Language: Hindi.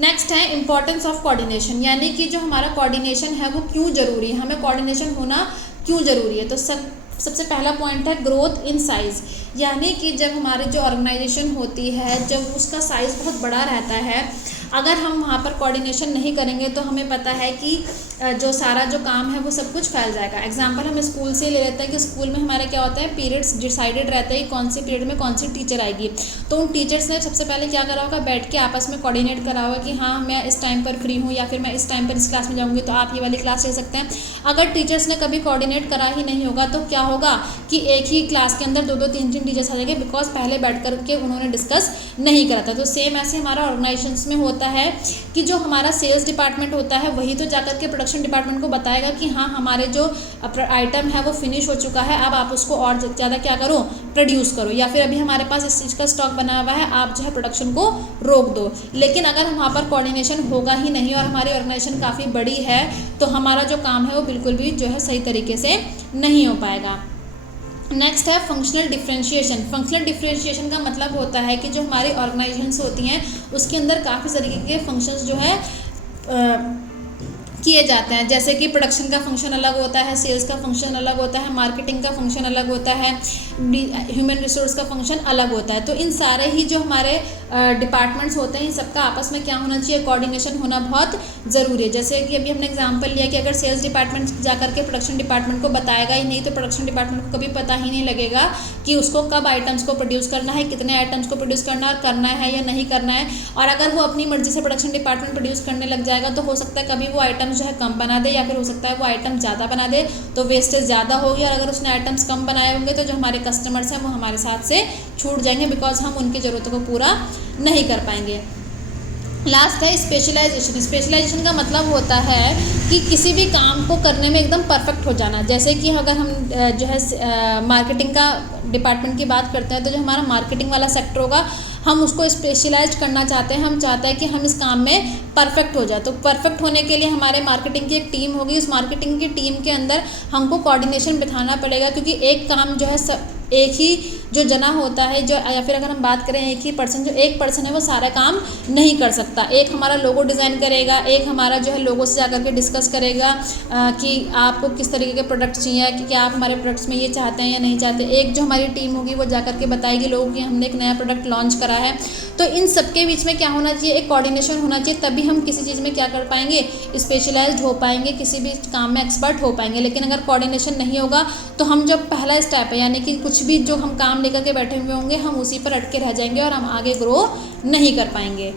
नेक्स्ट है इंपॉर्टेंस ऑफ कोऑर्डिनेशन, यानी कि जो हमारा कोऑर्डिनेशन है वो क्यों ज़रूरी है, हमें कोऑर्डिनेशन होना क्यों ज़रूरी है। तो सबसे पहला पॉइंट है ग्रोथ इन साइज़, यानी कि जब हमारी जो ऑर्गेनाइजेशन होती है, जब उसका साइज़ बहुत बड़ा रहता है, अगर हम वहाँ पर कोऑर्डिनेशन नहीं करेंगे तो हमें पता है कि जो सारा जो काम है वो सब कुछ फैल जाएगा। एग्जांपल हम स्कूल से ले लेते हैं कि स्कूल में हमारे क्या होता है, पीरियड्स डिसाइडेड रहते हैं कि कौन सी पीरियड में कौन सी टीचर आएगी। तो उन टीचर्स ने सबसे पहले क्या करा होगा, बैठ के आपस में कोऑर्डिनेट करा होगा कि हाँ मैं इस टाइम पर फ्री हूँ, या फिर मैं इस टाइम पर इस क्लास में जाऊँगी तो आप ये वाली क्लास ले सकते हैं। अगर टीचर्स ने कभी कोऑर्डिनेट करा ही नहीं होगा तो क्या होगा कि एक ही क्लास के अंदर 2-2 3-3 टीचर्स आ जाएंगे, बिकॉज पहले बैठ कर के उन्होंने डिस्कस नहीं करा था। तो सेम ऐसे हमारा ऑर्गेनाइजेशंस में होता है कि जो हमारा सेल्स डिपार्टमेंट होता है वही तो जाकर के प्रोडक्शन डिपार्टमेंट को बताएगा कि हाँ हमारे जो आइटम है वो फिनिश हो चुका है, अब आप उसको और ज़्यादा क्या करो, प्रोड्यूस करो, या फिर अभी हमारे पास इस चीज़ का स्टॉक बना हुआ है, आप जो है प्रोडक्शन को रोक दो। लेकिन अगर वहाँ पर कोऑर्डिनेशन होगा ही नहीं और हमारी ऑर्गेनाइजेशन काफ़ी बड़ी है तो हमारा जो काम है वो बिल्कुल भी जो है सही तरीके से नहीं हो पाएगा। नेक्स्ट है फंक्शनल डिफरेंशिएशन। फंक्शनल डिफरेंशिएशन का मतलब होता है कि जो हमारी ऑर्गेनाइजेशंस होती हैं उसके अंदर काफ़ी तरीके के फंक्शंस जो है किए जाते हैं, जैसे कि प्रोडक्शन का फंक्शन अलग होता है, सेल्स का फंक्शन अलग होता है, मार्केटिंग का फंक्शन अलग होता है, ह्यूमन रिसोर्स का फंक्शन अलग होता है। तो इन सारे ही जो हमारे डिपार्टमेंट्स होते हैं इन सबका आपस में क्या होना चाहिए, कोऑर्डिनेशन होना बहुत ज़रूरी है। जैसे कि अभी हमने एग्जांपल लिया कि अगर सेल्स डिपार्टमेंट जाकर के प्रोडक्शन डिपार्टमेंट को बताएगा ही नहीं तो प्रोडक्शन डिपार्टमेंट को कभी पता ही नहीं लगेगा कि उसको कब आइटम्स को प्रोड्यूस करना है, कितने आइटम्स को प्रोड्यूस करना है या नहीं करना है। और अगर वो अपनी मर्जी से प्रोडक्शन डिपार्टमेंट प्रोड्यूस करने लग जाएगा तो हो सकता है कभी वो आइटम्स जो है कम बना दे, या फिर हो सकता है वो आइटम ज़्यादा बना दे, तो वेस्टेज ज़्यादा होगी। और अगर उसने आइटम्स कम बनाए होंगे तो जो हमारे कस्टमर्स हैं वो हमारे साथ से छूट जाएंगे, बिकॉज हम उनकी ज़रूरतों को पूरा नहीं कर पाएंगे। लास्ट है स्पेशलाइजेशन। स्पेशलाइजेशन का मतलब होता है कि किसी भी काम को करने में एकदम परफेक्ट हो जाना। जैसे कि अगर हम जो है मार्केटिंग का डिपार्टमेंट की बात करते हैं तो जो हमारा मार्केटिंग वाला सेक्टर होगा हम उसको स्पेशलाइज करना चाहते हैं, हम चाहते हैं कि हम इस काम में परफेक्ट हो जाए। तो परफेक्ट होने के लिए हमारे मार्केटिंग की एक टीम होगी, उस मार्केटिंग की टीम के अंदर हमको कोऑर्डिनेशन बिठाना पड़ेगा, क्योंकि एक काम जो है एक ही जो जना होता है, जो या फिर अगर हम बात करें एक ही पर्सन, जो एक पर्सन है वो सारा काम नहीं कर सकता। एक हमारा लोगो डिज़ाइन करेगा, एक हमारा जो है लोगो से जाकर के डिस्कस करेगा कि आपको किस तरीके के प्रोडक्ट चाहिए, कि क्या आप हमारे प्रोडक्ट्स में ये चाहते हैं या नहीं चाहते। एक जो हमारी टीम होगी वो जाकर के बताएगी लोगों की हमने एक नया प्रोडक्ट लॉन्च करा है। तो इन सबके बीच में क्या होना चाहिए, एक कोऑर्डिनेशन होना चाहिए, तभी हम किसी चीज़ में क्या कर पाएंगे, स्पेशलाइज्ड हो पाएंगे, किसी भी काम में एक्सपर्ट हो पाएंगे। लेकिन अगर कोऑर्डिनेशन नहीं होगा तो हम जो पहला स्टेप है, यानी कि कुछ भी जो हम काम लेकर के बैठे हुए होंगे हम उसी पर अटके रह जाएंगे और हम आगे ग्रो नहीं कर पाएंगे।